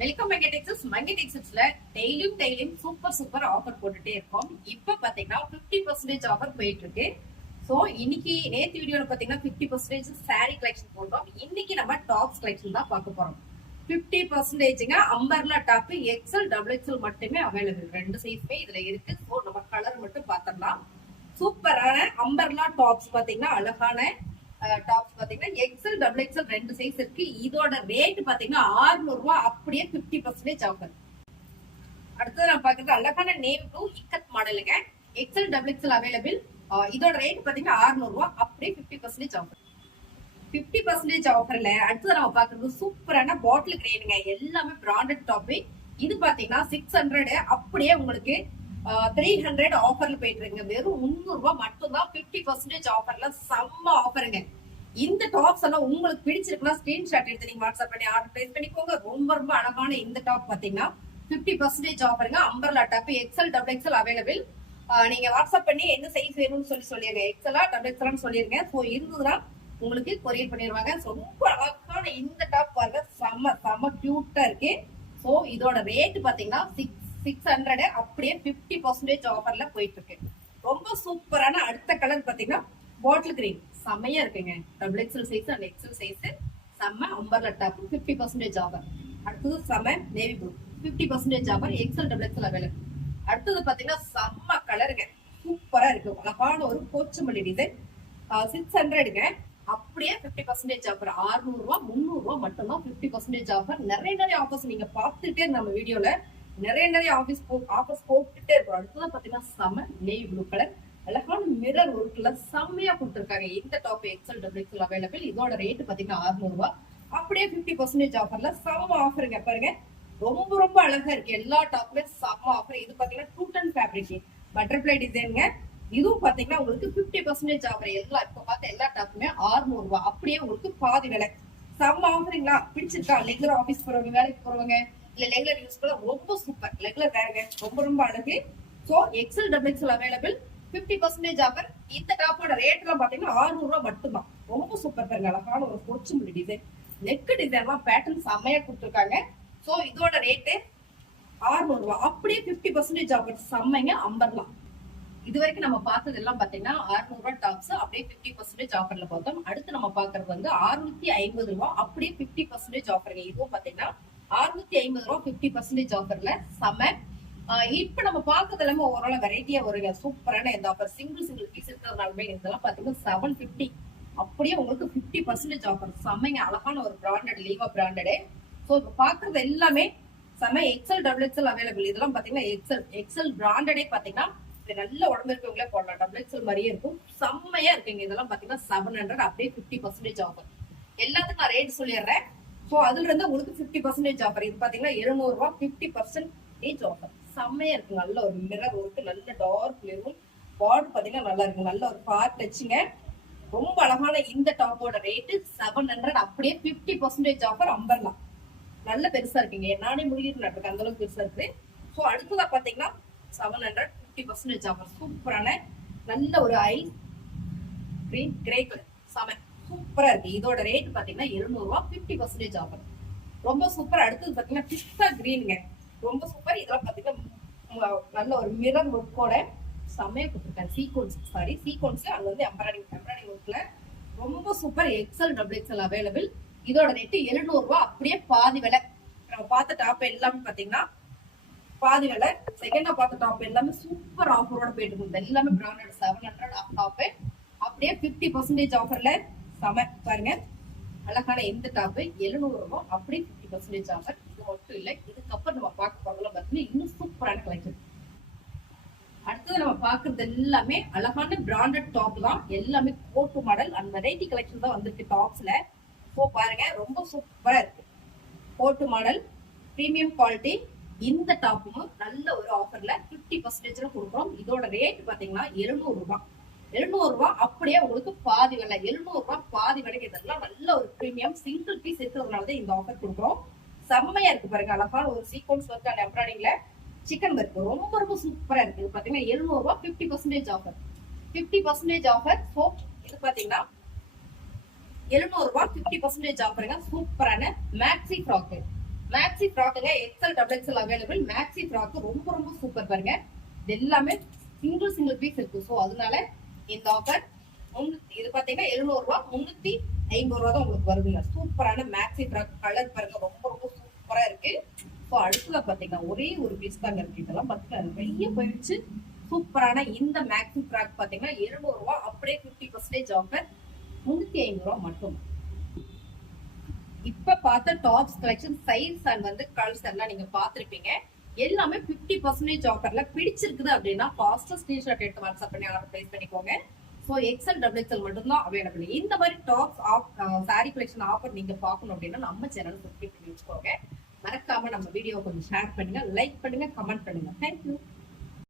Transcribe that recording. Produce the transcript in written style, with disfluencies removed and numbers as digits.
Welcome மங்கை டெக்ஸஸ்ல டெய்லியும் super offer போட்டுட்டே இருக்கோம். இப்ப பாத்தீங்கன்னா 50% ஆஃபர் போயிட்டு இருக்கு. சோ இன்னைக்கு நேத்து வீடியோல பாத்தீங்கன்னா 50% சாரி கலெக்ஷன் போட்டோம். இன்னைக்கு நம்ம டாப்ஸ் கலெக்ஷன் தான் பார்க்க போறோம். 50% umbrella top XL double XL மட்டுமே அவைலபிள். ரெண்டு சைஸ்மே இதுல இருக்கு. சோ நம்ம கலர் மட்டும் பாத்திரலாம். சூப்பரான அம்பர்லா டாப்ஸ் பாத்தீங்கன்னா அழகான டாப்ஸ் பாத்தீங்கன்னா எக்ஸ்எல் டபுள் எக்ஸ்எல் ரெண்டு சைஸ் இருக்கு. இதோட ரேட் பாத்தீங்கன்னா 600 ரூபாய், அப்படியே 50% ஆஃபர். அடுத்தது நான் பாக்குறது அழகான நேம் ப்ளூ இக்கத் மாடலுங்க. XL double XL available. இதோட ரேட் பாத்தீங்கன்னா 600 ரூபாய், அப்படியே 50% ஆஃபர். 50% ஆஃபர்ல அடுத்தது நம்ம பாக்குறது சூப்பரான பாட்டில் கிரேனுங்க. எல்லாமே பிராண்டட் டாப். இது பாத்தீங்கன்னா 600, அப்படியே உங்களுக்கு 300 ஆஃபர்ல போயிட்டு இருக்கு. வெறும் 300 ரூபாய் மட்டும் தான். 50% ஆஃபர்ல செம்ம ஆஃபருங்க. இந்த டாப்ஸ் எல்லாம் உங்களுக்கு பிடிச்சிருக்குன்னா ஸ்கிரீன்ஷாட் எடுத்து நீங்க வாட்ஸ்அப் பண்ணி ஆர்டர் பிளேஸ் பண்ணிக்கோங்க. ரொம்ப அழகான இந்த டாப் பாத்தீங்கன்னா 50% ஆஃபருங்க. Umbrella top XL double XL available. நீங்க வாட்ஸ்அப் பண்ணி என்ன சைஸ் வேணும்னு சொல்லிருங்க. எக்ஸ்எல்லா டபுள் எக்ஸ்எல் சொல்லிருங்க. சோ இருந்ததுன்னா உங்களுக்கு கொரியர் பண்ணிடுவாங்க. ரொம்ப அழகான இந்த டாப் பாருங்க, செம்ம கியூட்டா இருக்கு. சோ இதோட ரேட் பாத்தீங்கன்னா 600, அப்படியே 50% ஆஃபர்ல போயிட்டு இருக்கு. ரொம்ப சூப்பரான அடுத்த கலர் பாத்தீங்கன்னா பாட்டில் கிரீன், செம்மையா இருக்குங்க. Double XL size and XL size செம்ம அம்பர்லா டாப் 50% ஆஃபர். அடுத்தது செம்ம navy blue 50% offer. XL double XL available. அடுத்தது பாத்தீங்கன்னா செம்ம கலருங்க, சூப்பரா இருக்கு. அழகான ஒரு போச்சமல்லி டிசைன் 600ங்க, அப்படியே 50% ஆஃபர். 600 ரூபாய் 300 ரூபாய் மட்டும்தான் 50% ஆஃபர். நிறைய ஆஃபர்ஸ் நீங்க பார்த்துட்டே நம்ம வீடியோல நிறைய ஆஃபர்ஸ் போட்டுட்டே இருக்கும். அடுத்ததான் பாத்தீங்கன்னா செம நேவி ப்ளூ கலர், அழகான மிரர் ஒர்க்ல செம்மையா கொடுத்துருக்காங்க. இந்த top XL double XL available. இதோட ரேட் பாத்தீங்கன்னா 600 ரூபாய், அப்படியே 50% ஆஃபர்ல செம்ம ஆஃபருங்க. பாருங்க ரொம்ப அழகா இருக்கு. எல்லா டாப்புமே செம்ம ஆஃபர். இது பாத்தீங்கன்னா டூட்டன் ஃபேப்ரிக் பட்டர்ஃபிளை டிசைனுங்க. இதுவும் பாத்தீங்கன்னா உங்களுக்கு 50% ஆஃபர். எல்லாம் இப்ப பார்த்த எல்லா டாப்புமே 600 ரூபாய், அப்படியே உங்களுக்கு பாதி விலை. செம்ம ஆஃபருங்களா? பிடிச்சிருக்கா? ரெகுலர் ஆஃபீஸ் போறவங்க, வேலைக்கு போறவங்க, இல்ல ரெகுலர் யூஸ் பண்ண ரொம்ப சூப்பர். ரெகுலர் வேறுங்க, ரொம்ப அழகு. So XL double XL available. 50% offer. இந்த டாப்போட ரேட் எல்லாம் பாத்தீங்கன்னா 600 ரூபாய் மட்டும்தான். ரொம்ப சூப்பர் பாருங்க, அழகான ஒரு போச்சமல்லி டிசைன். நெக் டிசைன் எல்லாம் பேட்டர்ன் செம்மையா கொடுத்துருக்காங்க. சோ இதோட ரேட்டு 600 ரூபாய், அப்படியே 50% ஆஃபர். செம்மைங்க அம்பர்லாம். இது வரைக்கும் நம்ம பார்த்தது எல்லாம் பாத்தீங்கன்னா 600 ரூபாய் டாப்ஸ், அப்படியே 50% ஆஃபர்ல பார்த்தோம். அடுத்து நம்ம பாக்குறது வந்து 650 ரூபாய், அப்படியே 50% ஆஃபருங்க. இதுவும் பாத்தீங்கன்னா 650 ரூபாய் 50% ஆஃபர்ல செம. இப்ப நம்ம பாக்குறது எல்லாமே ஓவரால் வெரைட்டியா வருங்க. சூப்பரான இந்த ஆஃபர். சிங்கிள் பீஸ் இருக்கிறதுனாலுமே இதெல்லாம் பாத்தீங்கன்னா 750, அப்படியே உங்களுக்கு 50% ஆஃபர். செம்மைங்க, அழகான ஒரு பிராண்டட், லீவா பிராண்டடு. சோ இப்ப பாக்குறது எல்லாமே செம. XL double XL available. இதெல்லாம் பாத்தீங்கன்னா எக்ஸ்எல் பிராண்டடே பாத்தீங்கன்னா நல்ல உடம்பு இருக்கவங்களே போடலாம். டபுள் எக்ஸ்எல் மாதிரியே இருக்கும், செம்மையா இருக்குங்க. இதெல்லாம் பாத்தீங்கன்னா 700, அப்படியே 50% ஆஃபர். எல்லாத்துக்கும் நான் ரேட் சொல்லிடுறேன். சோ அதுல இருந்து உங்களுக்கு 50% ஆஃபர். இது பாத்தீங்கன்னா 200 ரூபாய், 50% ஆஃபர். செம்மையா இருக்கு. நல்ல ஒரு மிரர் ஒர்க், நல்ல டார்க் மெரூன் பார்டர் பாத்தீங்கன்னா நல்லா இருக்கு. நல்ல ஒரு பார்ட் டச்சுங்க. ரொம்ப அழகான இந்த டாப்போட ரேட் 700, அப்படியே 50% ஆஃபர். அம்பர்லாம் நல்ல பெருசா இருக்குங்க. நானே முடிவு நட்டுருக்கு, அந்த அளவுக்கு பெருசா இருக்கு. சோ அடுத்ததா பாத்தீங்கன்னா 700, 50% ஆஃபர். சூப்பரான நல்ல ஒரு ஐ கிரீன் கிரே கலர் செம சூப்பரா இருக்கு. இதோட ரேட் பாத்தீங்கன்னா 200 ரூபாய், 50% ஆஃபர். ரொம்ப சூப்பர். அடுத்தது பாத்தீங்கன்னா பிஸ்தா கிரீனுங்க, ரொம்ப சூப்பர். இதெல்லாம் பாத்தீங்கன்னா நல்ல ஒரு மிரர் ஒர்க்கோட செம்மையா கொடுத்துருக்காங்க. சீக்வன்ஸ் அங்க வந்து எம்ப்ராய்டிங் ஒர்க்ல ரொம்ப super. XL double XL available. இதோட ரேட் 700 ரூபாய், அப்படியே பாதி விலை. நம்ம பார்த்த டாப் எல்லாமே பாத்தீங்கன்னா பாதி விலை. செகண்டா பார்த்த டாப் எல்லாமே சூப்பர் ஆஃபரோட போயிட்டு இருக்கு. எல்லாமே பிராண்டட் 700 டாப், அப்படியே 50% ஆஃபர்ல செம. பாருங்க அழகான இந்த டாப் 700 ரூபாய், அப்படியே 50% ஆஃபர். இது மட்டும் இல்லை, இதுக்கப்புறம் நம்ம பார்க்க போறதெல்லாம் பாத்தீங்கன்னா இன்னும் சூப்பரான கலெக்ஷன். அடுத்தது நம்ம பாக்குறது எல்லாமே அழகான பிராண்டட் டாப் தான். எல்லாமே coat model and variety collection தான் வந்துருக்கு டாப்ஸ்ல. சோ பாருங்க ரொம்ப சூப்பரா இருக்கு. Coat model, premium quality. இந்த டாப்பும் நல்ல ஒரு ஆஃபர்ல 50% கொடுக்குறோம். இதோட ரேட் பாத்தீங்கன்னா 700 ரூபாய். 700 ரூபாய், அப்படியே உங்களுக்கு பாதி விலை. 700 ரூபாய் பாதி விலைக்கு. இதெல்லாம் நல்ல ஒரு பிரீமியம் சிங்கிள் பீஸ் இருக்கிறதுனாலதான் இந்த ஆஃபர் கொடுக்குறோம். செம்மையா இருக்கு பாருங்க, அழகான ஒரு சீக்வன்ஸ் ஒர்க் அண்ட் எம்ப்ராய்டிங்ல சிக்கன் ஒர்க் ரொம்ப சூப்பரா இருக்கு. இது பாத்தீங்கன்னா 700 ரூபாய், 50% ஆஃபர். 50% ஆஃபர். சோ இது பாத்தீங்கன்னா 700 ரூபாய், 50% ஆஃபருங்க. சூப்பரான மேக்ஸி ஃப்ராக். மேக்ஸி ஃப்ராக்குங்க XL double XL available. Maxi frock ரொம்ப ரொம்ப சூப்பர் பாருங்க. இது எல்லாமே சிங்கிள் பீஸ் இருக்கு. ஸோ அதனால இந்த ஆஃபர் இது பாத்தீங்கன்னா 700 ரூபாய் 350 ரூபா தான் உங்களுக்கு வருதுங்க. சூப்பரான மேக்ஸி ஃப்ராக் கலர் பாருங்க ரொம்ப ரொம்ப சூப்பரா இருக்கு. ஸோ அடுத்தது பாத்தீங்கன்னா ஒரே ஒரு பீஸ் தாங்க இருக்கு. இதெல்லாம் பாத்தீங்கன்னா நிறைய போயிடுச்சு. சூப்பரான இந்த மேக்ஸி ஃப்ராக் பாத்தீங்கன்னா 200 ரூபாய் அப்படியே 50% ஆஃபர் 350 ரூபாய் மட்டும். இப்ப பார்த்த டாப்ஸ் கலெக்ஷன் சைஸ் அண்ட் வந்து கலர்ஸ் எல்லாம் நீங்க பாத்திருப்பீங்க. எல்லாமே 50% ஆஃபர்ல பிடிச்சிருக்குது அப்படின்னா ஃபாஸ்டா ஸ்கிரீன்ஷாட் எடுத்து வாட்ஸ்அப் பண்ணி ஆர்டர் பிளேஸ் பண்ணிக்கோங்க. ஸோ எக்ஸல் டபுள் எக்ஸல் மட்டும் தான் அவைலபிள். இந்த மாதிரி டாப்ஸ் சாரி கலெக்ஷன் ஆஃபர் நீங்க பார்க்கணும் அப்படின்னா நம்ம சேனல் சப்ஸ்கிரைப் பண்ணி வச்சுக்கோங்க. மறக்காம நம்ம வீடியோ கொஞ்சம் ஷேர் பண்ணுங்க, லைக் பண்ணுங்க, கமெண்ட் பண்ணுங்க. தேங்க்யூ.